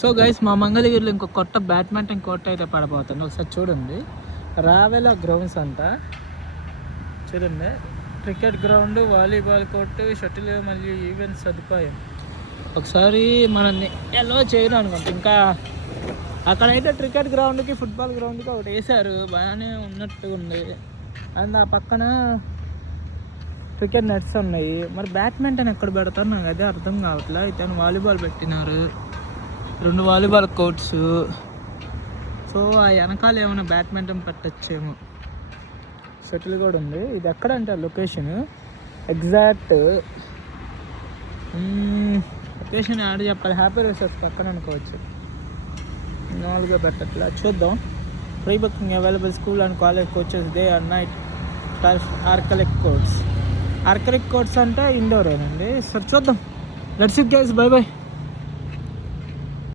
So guys, మా మంగళగిరిలో ఇంకో కొత్త బ్యాడ్మింటన్ కోర్ట్ అయితే పడబోతుంది. ఒకసారి చూడండి, రావెల గ్రౌండ్స్ అంట. చూడండి, cricket ground, volleyball court, shuttle మరియు ఈవెంట్ సదుపాయం. ఒకసారి మనల్ని ఎలా చేయరు అనుకుంటా. ఇంకా అక్కడైతే క్రికెట్ గ్రౌండ్కి, ఫుట్బాల్ గ్రౌండ్కి ఒకటి వేసారు, బాగానే ఉన్నట్టు ఉంది. అండ్ ఆ పక్కన క్రికెట్ నెట్స్ ఉన్నాయి. మరి బ్యాడ్మింటన్ ఎక్కడ పెడతారు నాకు అదే అర్థం కావట్లే. అయితే వాలీబాల్ పెట్టినారు, 2 వాలీబాల్ కోర్ట్స్. సో ఆ వెనకాల ఏమైనా బ్యాడ్మింటన్ పెట్టచ్చేమో. షటిల్ కూడా ఉంది. ఇది ఎక్కడంటే లొకేషన్ ఎగ్జాక్ట్ లొకేషన్ యాడ్ చెప్పాలి. హ్యాపీ రిసార్ట్స్ పక్కన అనుకోవచ్చు. 4గా పెట్టట్లా, చూద్దాం. Pre booking available. School and college coaches day and night. Acrylic courts. Acrylic courts అంటే ఇండోరేనండి. సరే చూద్దాం. Let's it guys, bye by.